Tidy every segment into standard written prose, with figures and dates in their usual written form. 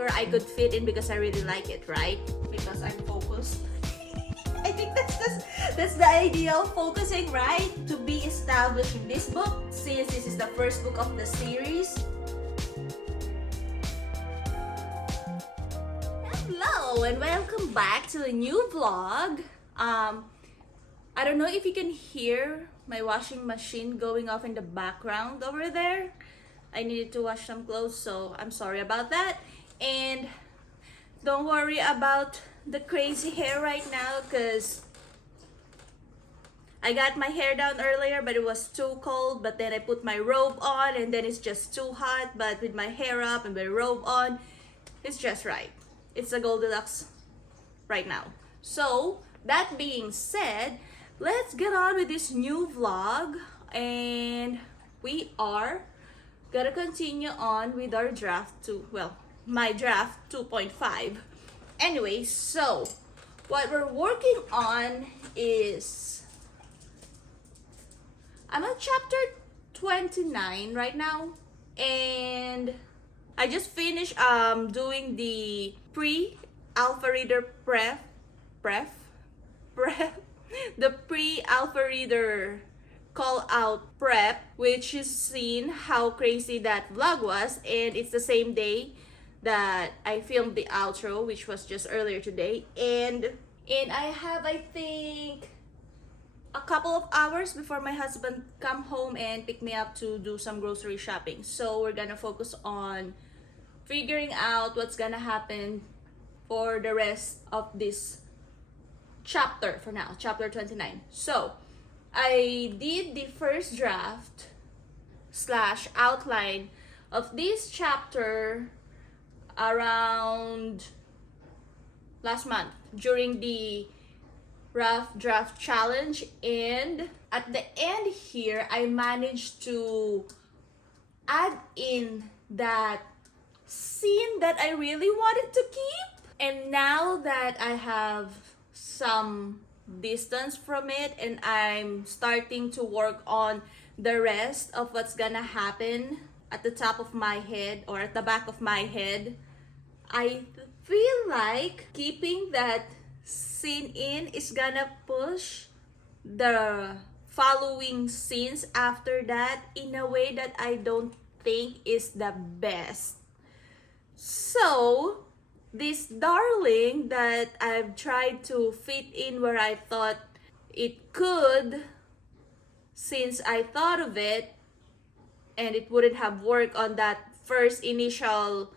where I could fit in because I really like it, right? Because I'm focused. I think that's the idea of focusing, right? To be established in this book, since this is the first book of the series. Hello and welcome back to a new vlog. I don't know if you can hear my washing machine going off in the background over there. I needed to wash some clothes, so I'm sorry about that. And don't worry about the crazy hair right now, because I got my hair down earlier, but it was too cold. But then I put my robe on, and then it's just too hot. But with my hair up and my robe on, it's just right. It's a Goldilocks right now. So that being said, let's get on with this new vlog, and we are gonna continue on with our draft 2, well, my draft 2.5. Anyway, so what we're working on is, I'm on chapter 29 right now, and I just finished doing the pre-alpha reader the pre-alpha reader call out prep, which is seen how crazy that vlog was, and it's the same day that I filmed the outro, which was just earlier today, and I have, I think, a couple of hours before my husband come home and pick me up to do some grocery shopping. So we're gonna focus on figuring out what's gonna happen for the rest of this chapter for now, chapter 29. So I did the first draft / outline of this chapter around last month during the rough draft challenge, and at the end here I managed to add in that scene that I really wanted to keep. And now that I have some distance from it and I'm starting to work on the rest of what's gonna happen at the top of my head or at the back of my head, I feel like keeping that scene in is gonna push the following scenes after that in a way that I don't think is the best. So this darling that I've tried to fit in where I thought it could, since I thought of it, and it wouldn't have worked on that first initial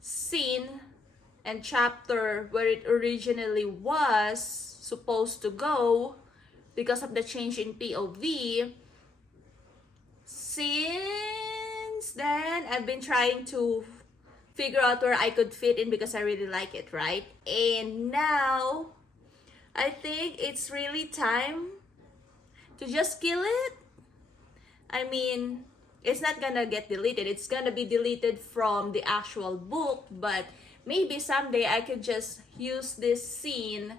scene and chapter where it originally was supposed to go because of the change in POV. Since then, I've been trying to figure out where I could fit in because I really like it, right? And now I think it's really time to just kill it. I mean, it's not gonna get deleted. It's gonna be deleted from the actual book, but maybe someday I could just use this scene,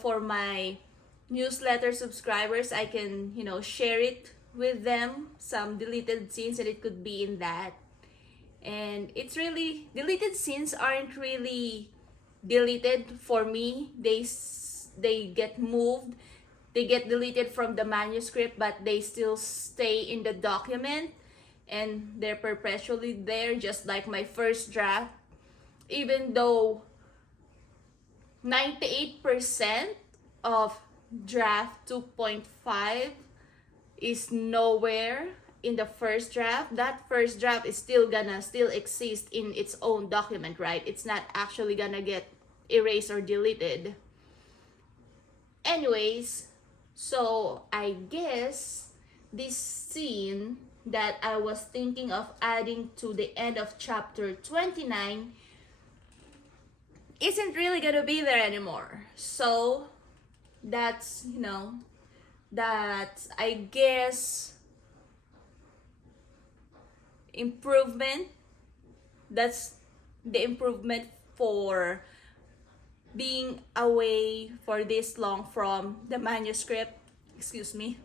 for my newsletter subscribers. I can, share it with them, some deleted scenes, and it could be in that. And it's really, deleted scenes aren't really deleted for me. They get moved, they get deleted from the manuscript, but they still stay in the document and they're perpetually there, just like my first draft. Even though 98% of draft 2.5 is nowhere in the first draft, that first draft is still exist in its own document, right? It's not actually gonna get erased or deleted. Anyways, so I guess this scene that I was thinking of adding to the end of chapter 29 isn't really gonna be there anymore. So that's, that's, I guess, improvement. That's the improvement for being away for this long from the manuscript. Excuse me.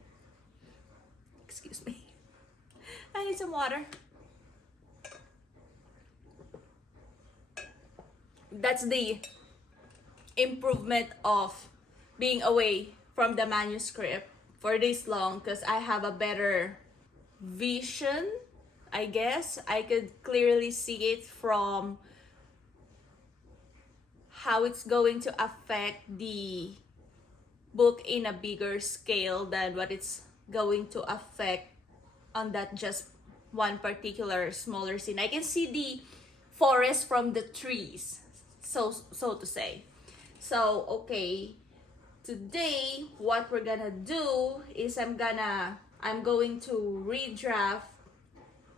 I need some water. That's the improvement of being away from the manuscript for this long, because I have a better vision, I guess. I could clearly see it from how it's going to affect the book in a bigger scale than what it's going to affect on that just one particular smaller scene. I can see the forest from the trees, so to say. So okay, today what we're gonna do is I'm going to redraft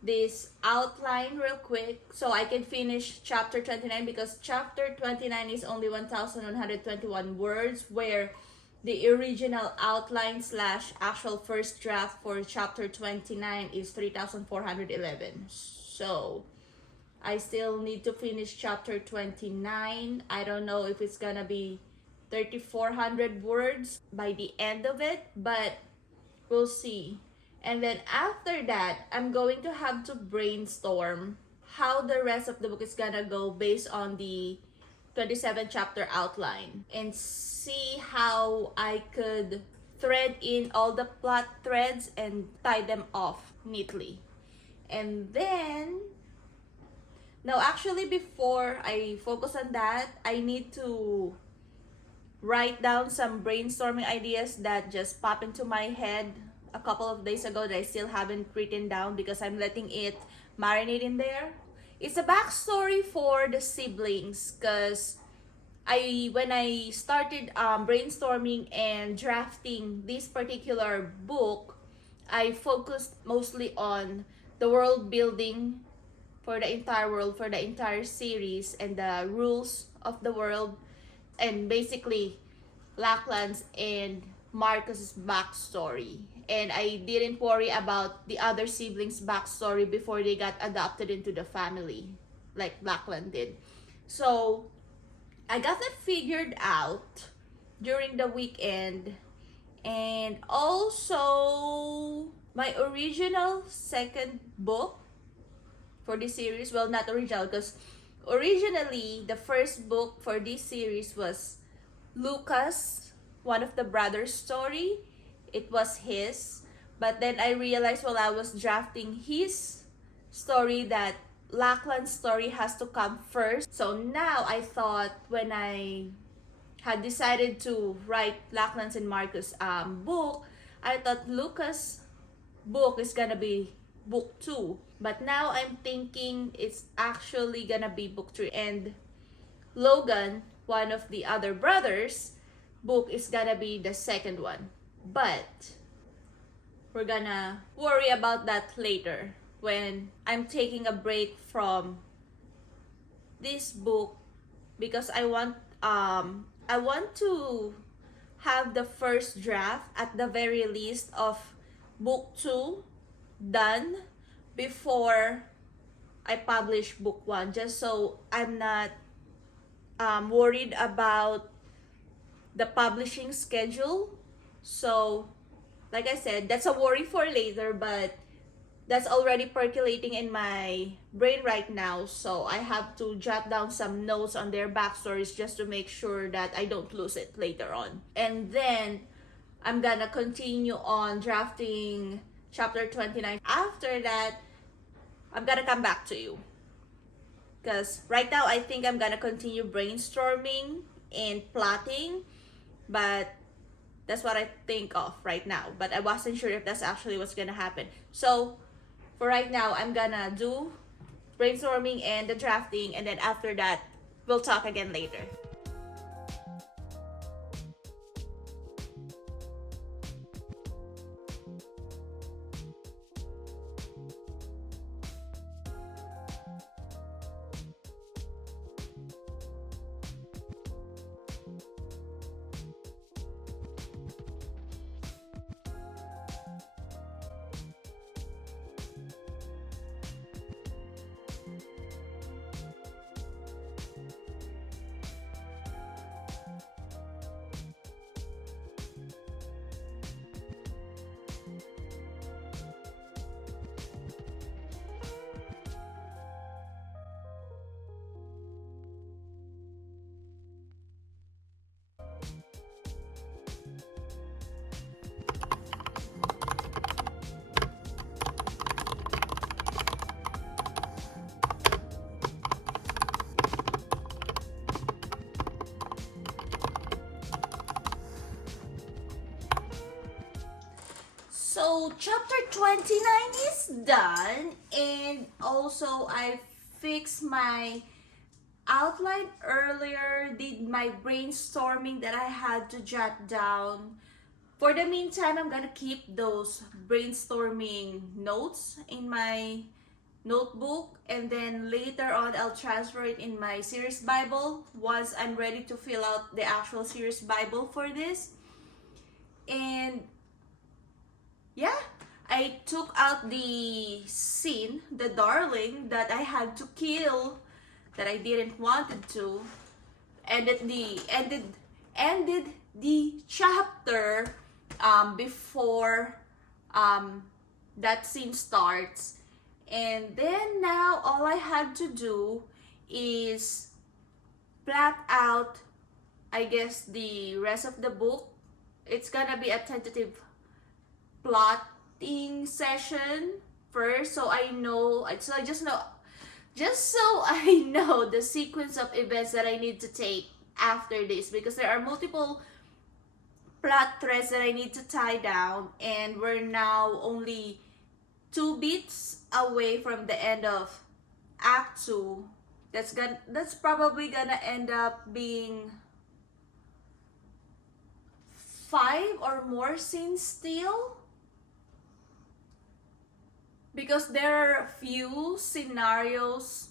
this outline real quick so I can finish chapter 29, because chapter 29 is only 1121 words, where the original outline slash actual first draft for chapter 29 is 3411. So I still need to finish chapter 29. I don't know if it's gonna be 3400 words by the end of it, but we'll see. And then after that, I'm going to have to brainstorm how the rest of the book is gonna go based on the 27 chapter outline, and see how I could thread in all the plot threads and tie them off neatly. And then, now actually before I focus on that, I need to write down some brainstorming ideas that just pop into my head a couple of days ago that I still haven't written down because I'm letting it marinate in there. It's a backstory for the siblings, because when I started brainstorming and drafting this particular book, I focused mostly on the world building for the entire world, for the entire series, and the rules of the world, and basically Lachlan's and Marcus's backstory. And I didn't worry about the other siblings' backstory before they got adopted into the family, like Lachlan did. So I got that figured out during the weekend. And also, my original second book for this series, well, not original, because originally the first book for this series was Lucas, one of the brothers' story. It was his, but then I realized while I was drafting his story that Lachlan's story has to come first. So now I thought, when I had decided to write Lachlan's and Marcus' book, I thought Lucas' book is gonna be book 2. But now I'm thinking it's actually gonna be book 3. And Logan, one of the other brothers' book, is gonna be the second one. But we're gonna worry about that later, when I'm taking a break from this book, because I want to have the first draft at the very least of book 2 done before I publish book 1, just so I'm not worried about the publishing schedule. So like I said, that's a worry for later, but that's already percolating in my brain right now. So I have to jot down some notes on their backstories just to make sure that I don't lose it later on. And then I'm gonna continue on drafting chapter 29. After that, I'm gonna come back to you, because right now I think I'm gonna continue brainstorming and plotting, but that's what I think of right now. But I wasn't sure if that's actually what's gonna happen. So for right now, I'm gonna do brainstorming and the drafting, and then after that, we'll talk again later. chapter 29 is done, and also I fixed my outline earlier, did my brainstorming that I had to jot down. For the meantime, I'm gonna keep those brainstorming notes in my notebook, and then later on I'll transfer it in my series Bible once I'm ready to fill out the actual series Bible for this. And yeah, I took out the scene, the darling that I had to kill, that I didn't wanted to, ended the chapter before that scene starts. And then now all I had to do is plot out, I guess, the rest of the book. It's gonna be a tentative plotting session first, so I know, so I just know, just so I know the sequence of events that I need to take after this, because there are multiple plot threads that I need to tie down, and we're now only 2 beats away from the end of Act 2. That's probably gonna end up being 5 or more scenes still, because there are a few scenarios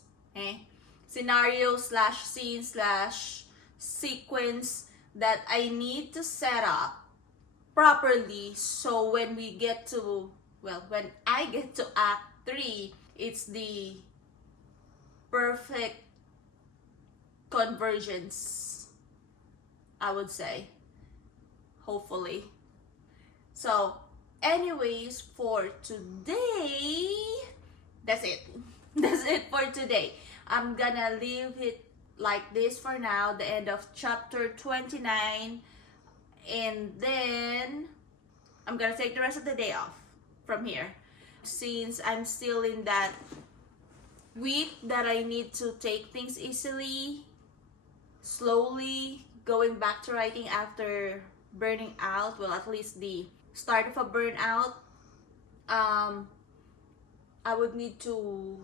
slash scenes slash sequence that I need to set up properly, so when we get to, well, when I get to Act 3, it's the perfect convergence, I would say, hopefully. So anyways, for today, that's it. That's it for today. I'm gonna leave it like this for now, the end of chapter 29, and then I'm gonna take the rest of the day off from here, since I'm still in that week that I need to take things easily, slowly going back to writing after burning out, well, at least the start of a burnout. I would need to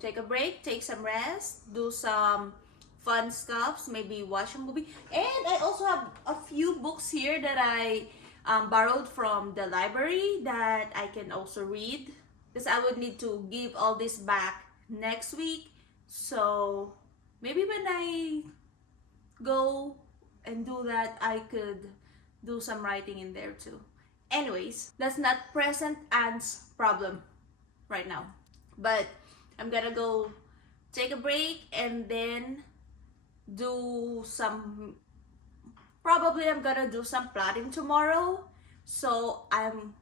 take a break, take some rest, do some fun stuffs, maybe watch a movie. And I also have a few books here that I borrowed from the library that I can also read, because I would need to give all this back next week. So maybe when I go and do that, I could do some writing in there too. Anyways, that's not present Anne's problem right now, but I'm gonna go take a break and then do some, probably I'm gonna do some plotting tomorrow. So I'm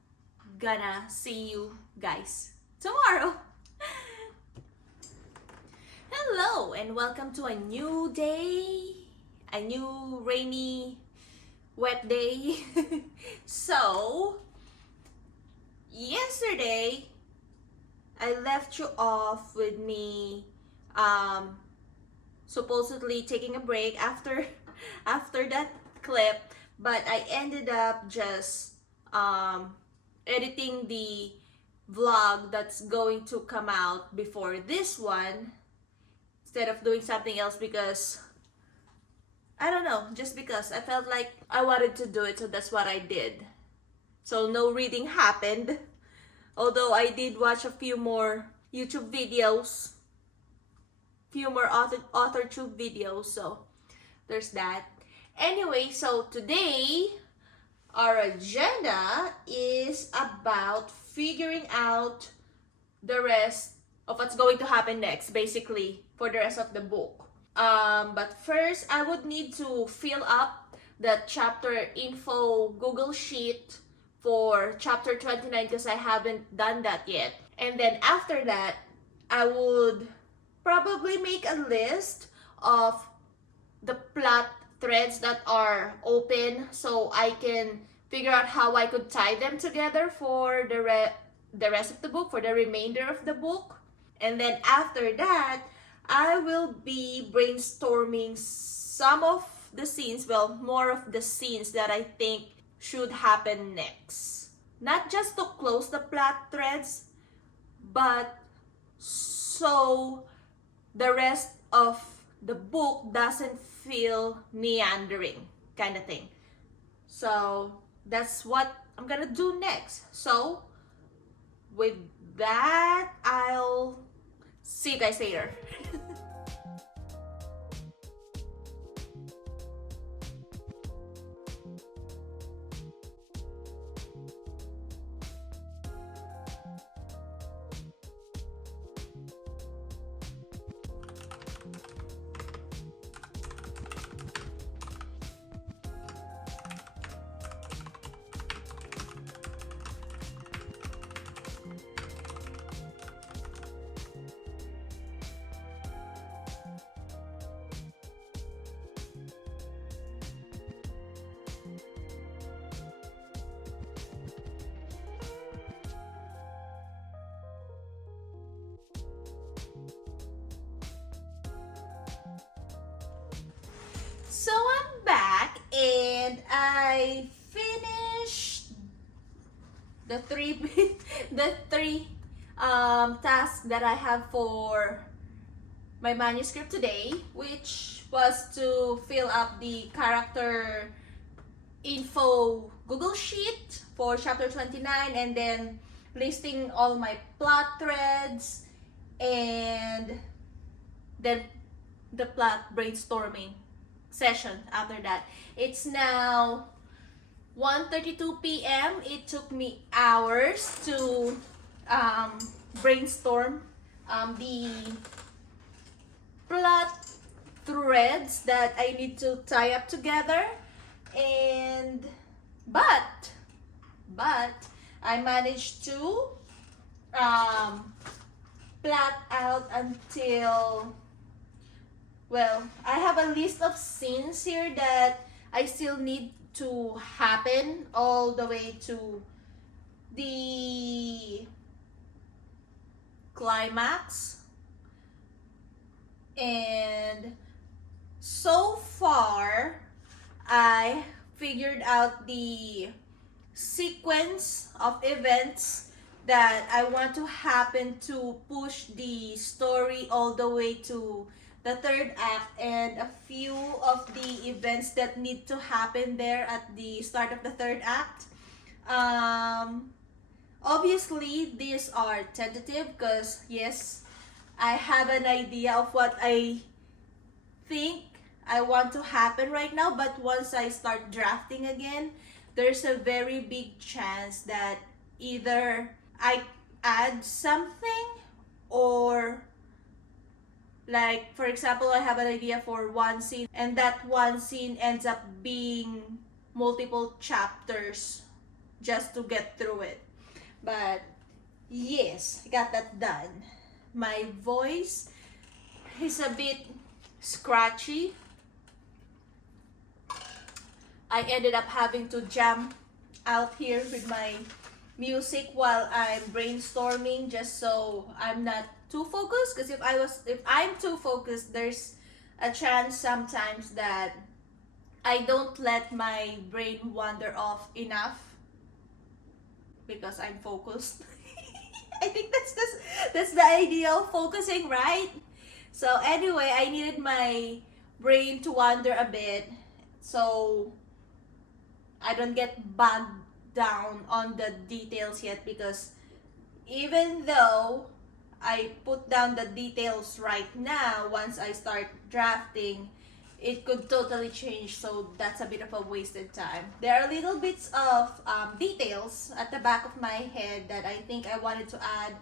gonna see you guys tomorrow. Hello and welcome to a new day, a new rainy, wet day. So yesterday I left you off with me supposedly taking a break after that clip, but I ended up just editing the vlog that's going to come out before this one instead of doing something else, because I don't know, just because I felt like I wanted to do it, so that's what I did. So no reading happened, although I did watch a few more YouTube videos, few more author-tube videos, so there's that. Anyway, so today our agenda is about figuring out the rest of what's going to happen next, basically, for the rest of the book. But first, I would need to fill up the chapter info Google Sheet for chapter 29, because I haven't done that yet. And then after that, I would probably make a list of the plot threads that are open, so I can figure out how I could tie them together for the rest of the book, for the remainder of the book. And then after that, I will be brainstorming some of the scenes, well, more of the scenes that I think should happen next. not just to close the plot threads, but so the rest of the book doesn't feel meandering kind of thing. So that's what I'm gonna do next. So with that, I'll see you guys later. So I'm back and I finished the three the three tasks that I have for my manuscript today, which was to fill up the character info Google Sheet for chapter 29 and then listing all my plot threads and then the plot brainstorming session after that. It's now 1:32 p.m. It took me hours to brainstorm the plot threads that I need to tie up together, and but I managed to plot out until, well, I have a list of scenes here that I still need to happen all the way to the climax. And so far, I figured out the sequence of events that I want to happen to push the story all the way to the third act, and a few of the events that need to happen there at the start of the third act. Obviously, these are tentative because, yes, I have an idea of what I think I want to happen right now, but once I start drafting again, there's a very big chance that either I add something, or like, for example, I have an idea for one scene and that one scene ends up being multiple chapters just to get through it. But yes, I got that done. My voice is a bit scratchy. I ended up having to jam out here with my music while I'm brainstorming, just so I'm not too focused, because if I'm too focused, there's a chance sometimes that I don't let my brain wander off enough because I'm focused. I think that's the idea of focusing, right? So anyway, I needed my brain to wander a bit so I don't get bogged down on the details yet, because even though I put down the details right now, once I start drafting, it could totally change, so that's a bit of a wasted time. There are little bits of details at the back of my head that I think I wanted to add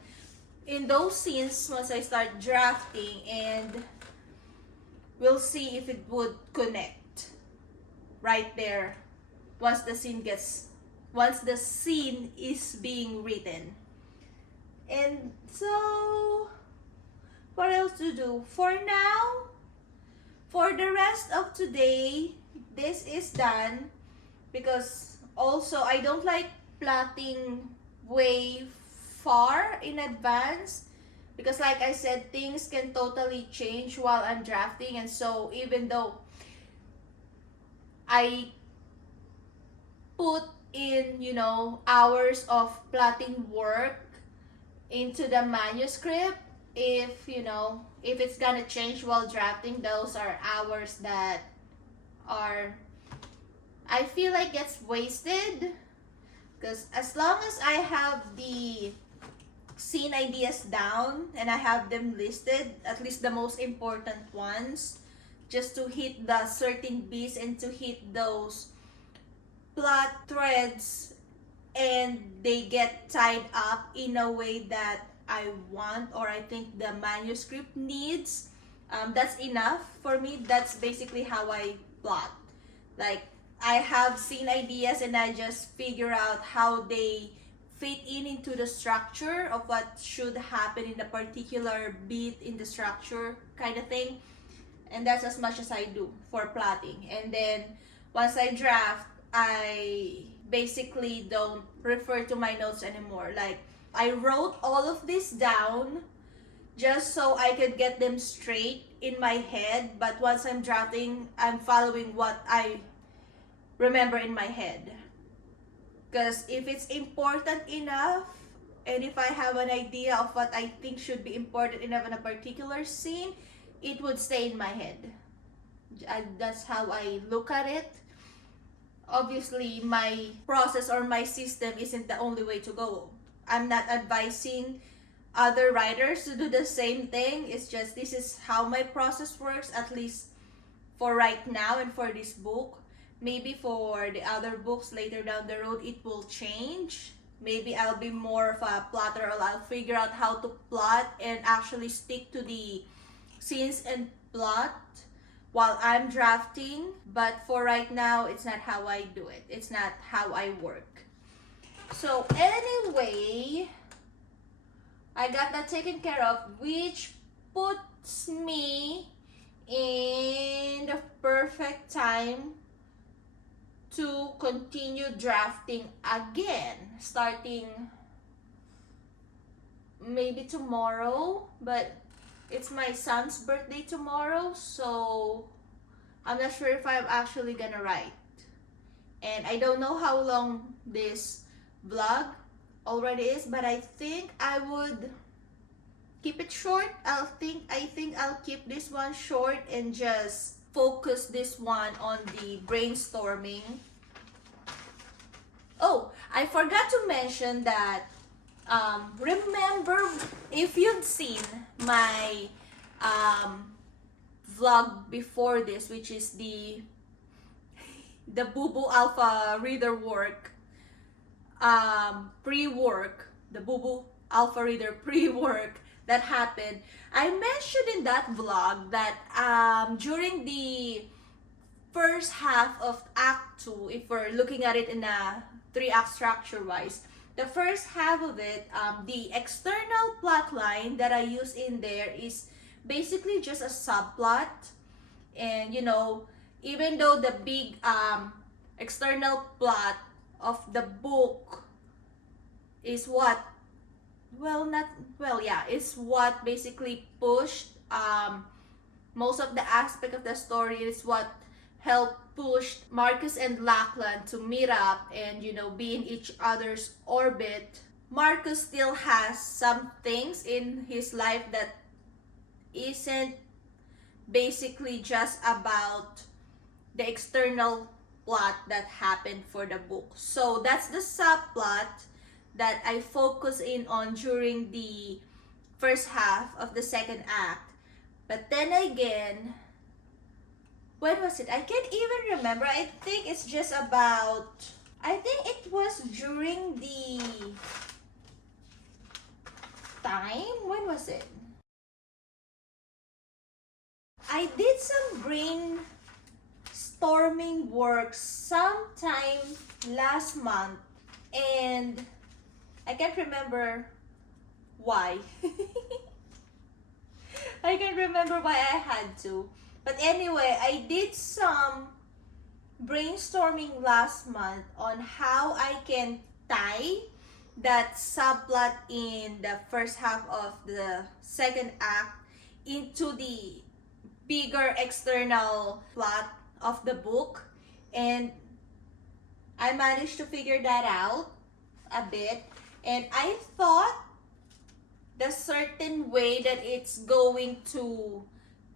in those scenes once I start drafting, and we'll see if it would connect right there once the scene is being written. And so, what else to do? For now, for the rest of today, this is done, because also I don't like plotting way far in advance, because like I said, things can totally change while I'm drafting, and so even though I put in, hours of plotting work into the manuscript. If it's gonna change while drafting, those are hours that are, I feel like, gets wasted. Because as long as I have the scene ideas down and I have them listed, at least the most important ones, just to hit the certain beats and to hit those plot threads, and they get tied up in a way that I want or I think the manuscript needs, that's enough for me. That's basically how I plot. Like, I have scene ideas and I just figure out how they fit into the structure of what should happen in the particular beat in the structure, kind of thing. And that's as much as I do for plotting. And then once I draft, I basically don't refer to my notes anymore. Like, I wrote all of this down just so I could get them straight in my head, but once I'm drafting, I'm following what I remember in my head. Because if it's important enough, and if I have an idea of what I think should be important enough in a particular scene, it would stay in my head. That's how I look at it. Obviously, my process or my system isn't the only way to go. I'm not advising other writers to do the same thing. It's just, this is how my process works, at least for right now and for this book. Maybe for the other books later down the road, it will change. Maybe I'll be more of a plotter, or I'll figure out how to plot and actually stick to the scenes and plot while I'm drafting. But for right now, it's not how I do it. It's not how I work. So anyway, I got that taken care of, which puts me in the perfect time to continue drafting again, starting maybe tomorrow. But it's my son's birthday tomorrow, so I'm not sure if I'm actually gonna write. And I don't know how long this vlog already is, but I think I would keep it short. I think I'll keep this one short and just focus this one on the brainstorming. Oh, I forgot to mention that, remember, if you've seen my vlog before this, which is the Boo Boo Alpha Reader work, pre-work, the Boo Boo Alpha Reader pre-work that happened, I mentioned in that vlog that during the first half of Act 2, if we're looking at it in a 3-act structure wise, the first half of it, the external plot line that I use in there is basically just a subplot. And even though the big external plot of the book is what, it's what basically pushed most of the aspect of the story, is what helped push Marcus and Lachlan to meet up and be in each other's orbit. Marcus still has some things in his life that isn't basically just about the external plot that happened for the book. So that's the subplot that I focus in on during the first half of the second act. But then again, when was it? I can't even remember. I think it's just about, I think it was during the time. When was it? I did some brainstorming work sometime last month, and I can't remember why. I can't remember why I had to. But anyway, I did some brainstorming last month on how I can tie that subplot in the first half of the second act into the bigger external plot of the book. And I managed to figure that out a bit, and I thought the certain way that it's going to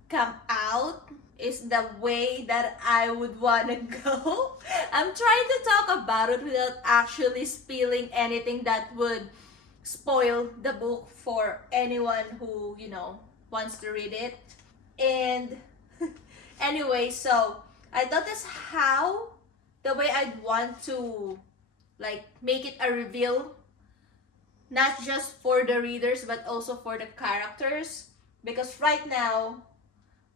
come out is the way that I would want to go. I'm trying to talk about it without actually spilling anything that would spoil the book for anyone who, wants to read it. And anyway, so I thought that's how the way I'd want to like make it a reveal, not just for the readers but also for the characters, because right now,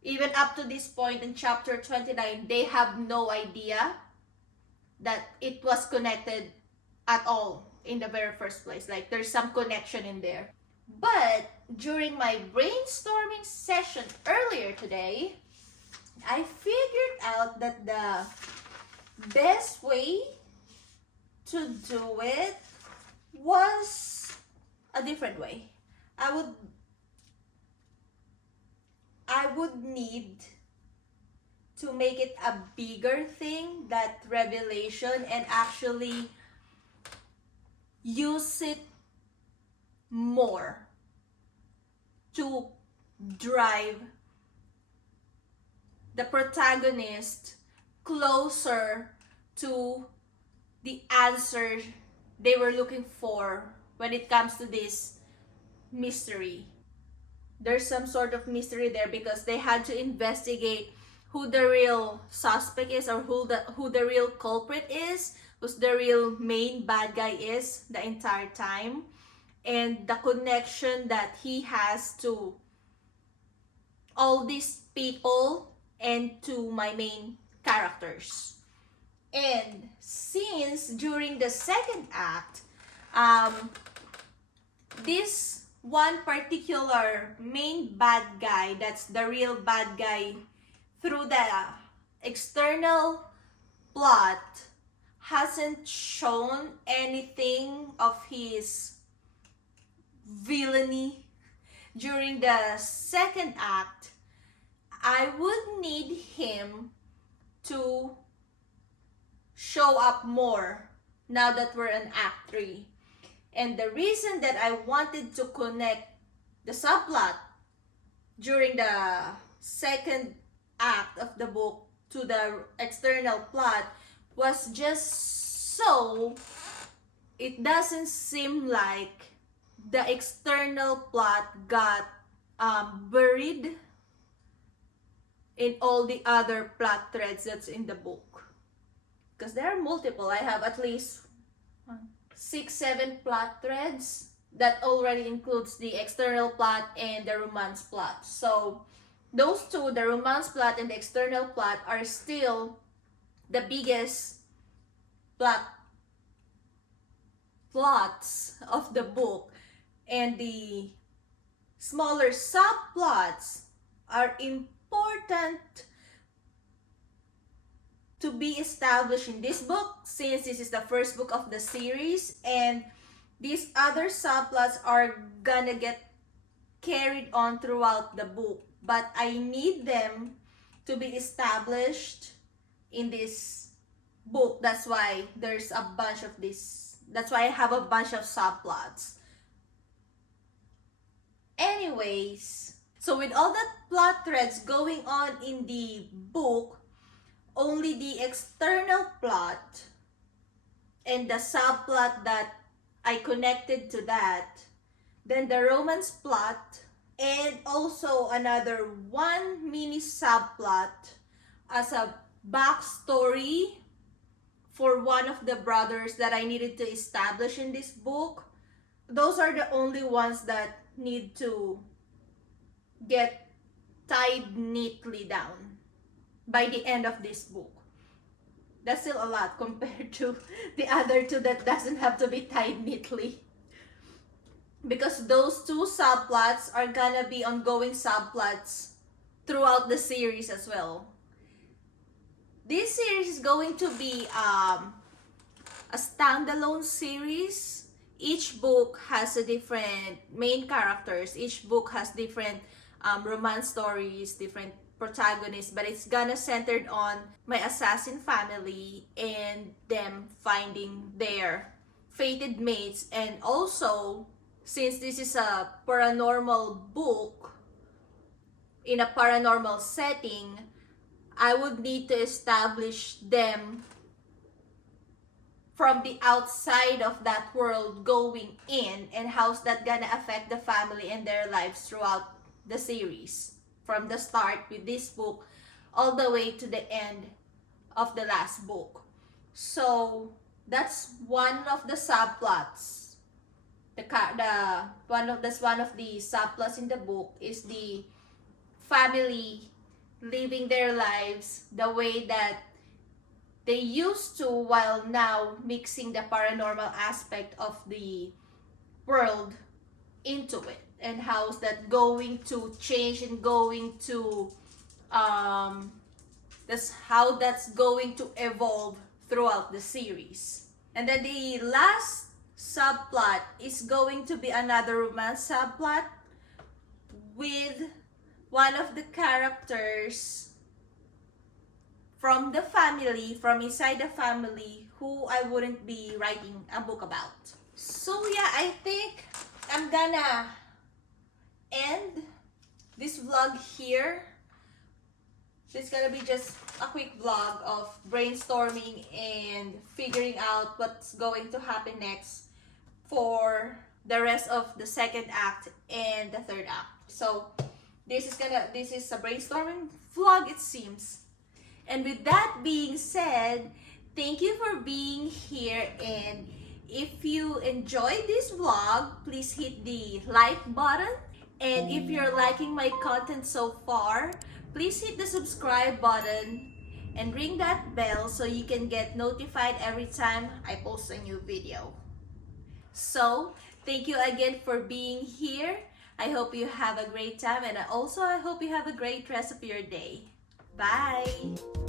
even up to this point in chapter 29, they have no idea that it was connected at all in the very first place. Like there's some connection in there. But during my brainstorming session earlier today, I figured out that the best way to do it was a different way. I would need to make it a bigger thing, that revelation, and actually use it more to drive the protagonist closer to the answer they were looking for when it comes to this mystery. There's some sort of mystery there because they had to investigate who the real suspect is, or who the real culprit is, who's the real main bad guy is the entire time, and the connection that he has to all these people and to my main characters. And since during the second act, this one particular main bad guy, that's the real bad guy through the external plot, hasn't shown anything of his villainy during the second act, I would need him to show up more now that we're in Act 3. And the reason that I wanted to connect the subplot during the second act of the book to the external plot was just so it doesn't seem like the external plot got buried in all the other plot threads that's in the book. Because there are multiple. I have at least 6-7 plot threads that already includes the external plot and the romance plot. So those two, the romance plot and the external plot, are still the biggest plots of the book, and the smaller subplots are important to be established in this book, since this is the first book of the series, and these other subplots are gonna get carried on throughout the book, but I need them to be established in this book. That's why there's a bunch of this. That's why I have a bunch of subplots. Anyways, so with all the plot threads going on in the book, only the external plot and the subplot that I connected to that, then the romance plot, and also another one mini subplot as a backstory for one of the brothers that I needed to establish in this book. Those are the only ones that need to get tied neatly down by the end of this book. That's still a lot compared to the other two that doesn't have to be tied neatly, because those two subplots are gonna be ongoing subplots throughout the series as well. This series is going to be a standalone series. Each book has a different main characters. Each book has different romance stories, different protagonist, but it's gonna centered on my assassin family and them finding their fated mates. And also, since this is a paranormal book in a paranormal setting, I would need to establish them from the outside of that world going in, and how's that gonna affect the family and their lives throughout the series, from the start with this book all the way to the end of the last book. So that's one of the subplots. That's one of the subplots in the book, is the family living their lives the way that they used to, while now mixing the paranormal aspect of the world into it, and how's that going to change and going to how that's going to evolve throughout the series. And then the last subplot is going to be another romance subplot with one of the characters from the family, from inside the family, who I wouldn't be writing a book about. So yeah, I think I'm gonna end this vlog here. This is gonna be just a quick vlog of brainstorming and figuring out what's going to happen next for the rest of the second act and the third act. So this is a brainstorming vlog, it seems. And with that being said, thank you for being here, and if you enjoyed this vlog, please hit the like button, and if you're liking my content so far, please hit the subscribe button and ring that bell so you can get notified every time I post a new video. So thank you again for being here. I hope you have a great time, and also I hope you have a great rest of your day. Bye!